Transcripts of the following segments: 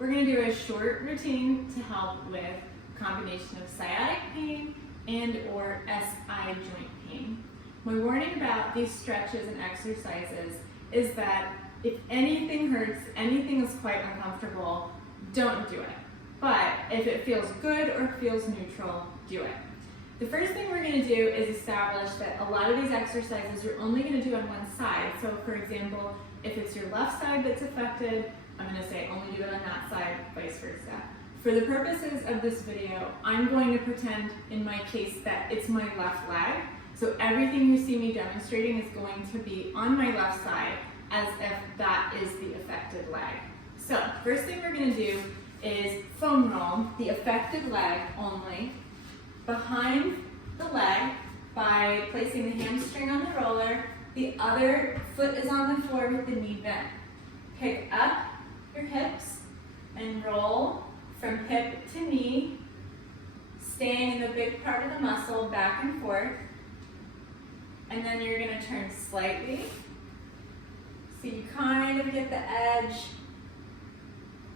we're going to do a short routine to help with a combination of sciatic pain and or SI joint pain. My warning about these stretches and exercises is that if anything hurts, anything is quite uncomfortable, don't do it. But if it feels good or feels neutral, do it. The first thing we're going to do is establish that a lot of these exercises you're only going to do on one side. So for example, if it's your left side that's affected, I'm going to say only do it on that side, vice versa. For the purposes of this video, I'm going to pretend in my case that it's my left leg. So everything you see me demonstrating is going to be on my left side as if that is the affected leg. So first thing we're going to do is foam roll the affected leg only behind the leg by placing the hamstring on the roller. The other foot is on the floor with the knee bent. Pick up your hips and roll from hip to knee, staying in the big part of the muscle back and forth. And then you're going to turn slightly. So you kind of get the edge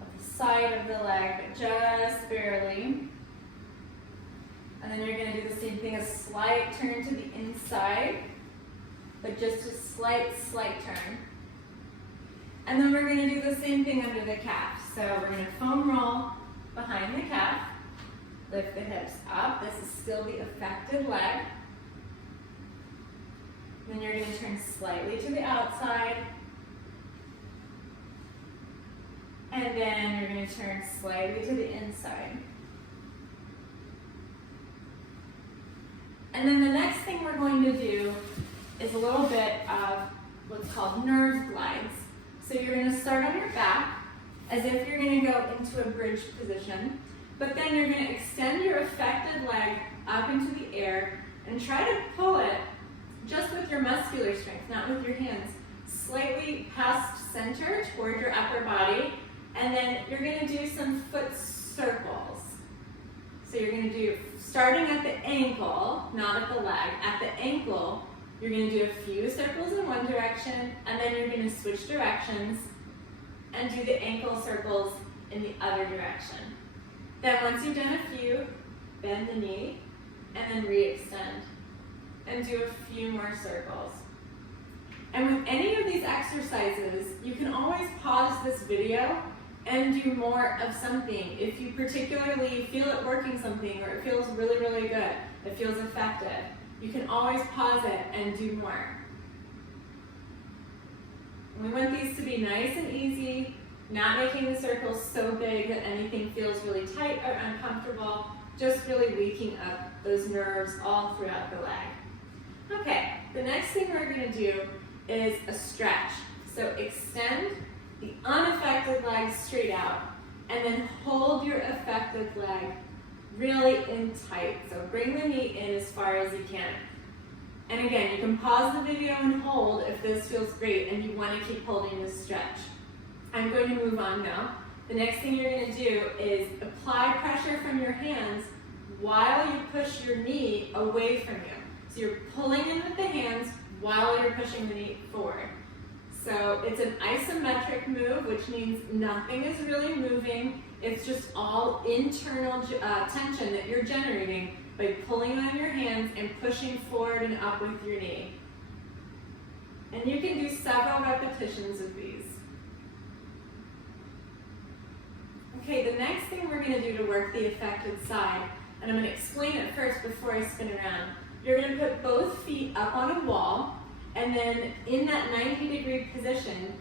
of the side of the leg, but just barely. And then you're going to do the same thing, a slight turn to the inside, but just a slight turn. And then we're going to do the same thing under the calf. So we're going to foam roll behind the calf, lift the hips up. This is still the affected leg. Then you're going to turn slightly to the outside. And then you're going to turn slightly to the inside. And then the next thing we're going to do is a little bit of what's called nerve glides. So you're going to start on your back as if you're going to go into a bridge position, but then you're going to extend your affected leg up into the air and try to pull it just with your muscular strength, not with your hands, slightly past center toward your upper body, and then you're going to do some foot circles. So you're going to do, starting at the ankle, not at the leg, at the ankle, you're going to do a few circles in one direction, and then you're going to switch directions and do the ankle circles in the other direction. Then once you've done a few, bend the knee, and then re-extend, and do a few more circles. And with any of these exercises, you can always pause this video and do more of something. If you particularly feel it working something, or it feels really, really good, it feels effective, you can always pause it and do more. We want these to be nice and easy, not making the circles so big that anything feels really tight or uncomfortable, just really waking up those nerves all throughout the leg. Okay, the next thing we're going to do is a stretch. So extend the unaffected leg straight out, and then hold your affected leg really in tight. So bring the knee in as far as you can. And again, you can pause the video and hold if this feels great and you want to keep holding this stretch. I'm going to move on now. The next thing you're going to do is apply pressure from your hands while you push your knee away from you. So you're pulling in with the hands while you're pushing the knee forward. So it's an isometric move, which means nothing is really moving. It's just all internal tension that you're generating by pulling on your hands and pushing forward and up with your knee. And you can do several repetitions of these. Okay, the next thing we're going to do to work the affected side, and I'm going to explain it first before I spin around. You're going to put both feet up on a wall, and then in that 90-degree position,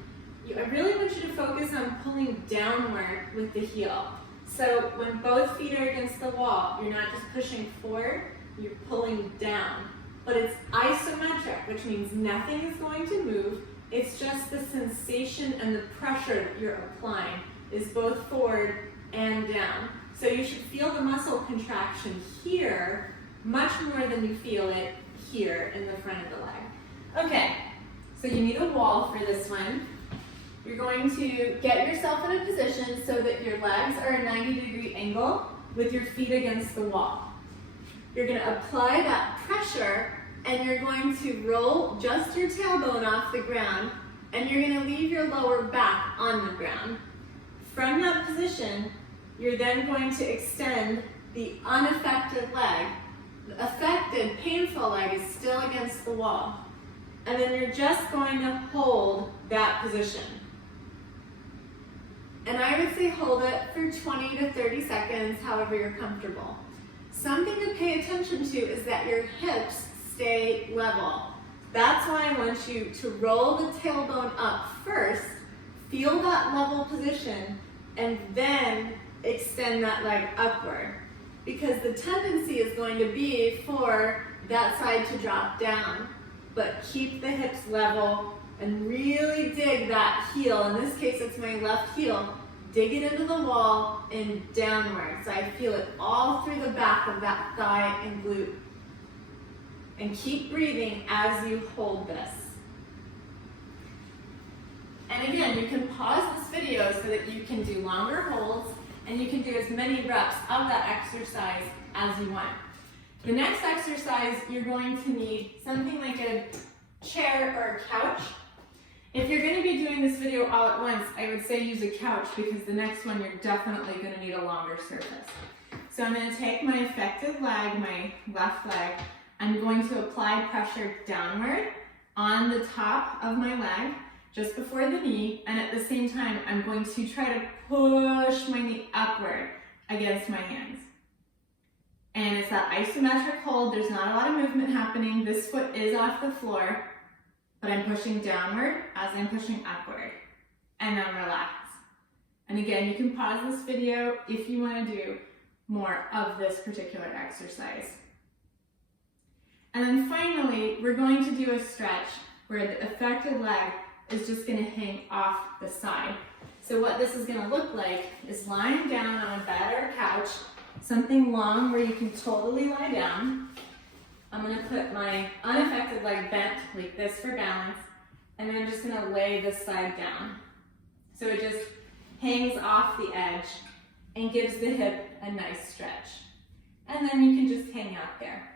I really want you to focus on pulling downward with the heel. So when both feet are against the wall, you're not just pushing forward, you're pulling down. But it's isometric, which means nothing is going to move. It's just the sensation and the pressure that you're applying is both forward and down. So you should feel the muscle contraction here much more than you feel it here in the front of the leg. Okay, so you need a wall for this one. You're going to get yourself in a position so that your legs are a 90-degree angle with your feet against the wall. You're going to apply that pressure, and you're going to roll just your tailbone off the ground, and you're going to leave your lower back on the ground. From that position, you're then going to extend the unaffected leg. The affected, painful leg is still against the wall. And then you're just going to hold that position. And I would say hold it for 20 to 30 seconds, however you're comfortable. Something to pay attention to is that your hips stay level. That's why I want you to roll the tailbone up first, feel that level position, and then extend that leg upward. Because the tendency is going to be for that side to drop down, but keep the hips level and really dig that heel. In this case, it's my left heel. Dig it into the wall and downward. So I feel it all through the back of that thigh and glute. And keep breathing as you hold this. And again, you can pause this video so that you can do longer holds and you can do as many reps of that exercise as you want. The next exercise, you're going to need something like a chair or a couch. If you're going to be doing this video all at once, I would say use a couch because the next one you're definitely going to need a longer surface. So I'm going to take my affected leg, my left leg, I'm going to apply pressure downward on the top of my leg, just before the knee, and at the same time, I'm going to try to push my knee upward against my hands. And it's that isometric hold. There's not a lot of movement happening. This foot is off the floor, but I'm pushing downward as I'm pushing upward. And then relax. And again, you can pause this video if you want to do more of this particular exercise. And then finally, we're going to do a stretch where the affected leg is just going to hang off the side. So what this is going to look like is lying down on a bed or a couch, something long where you can totally lie down. I'm going to put my unaffected leg bent like this for balance, and then I'm just going to lay this side down. So it just hangs off the edge and gives the hip a nice stretch. And then you can just hang out there.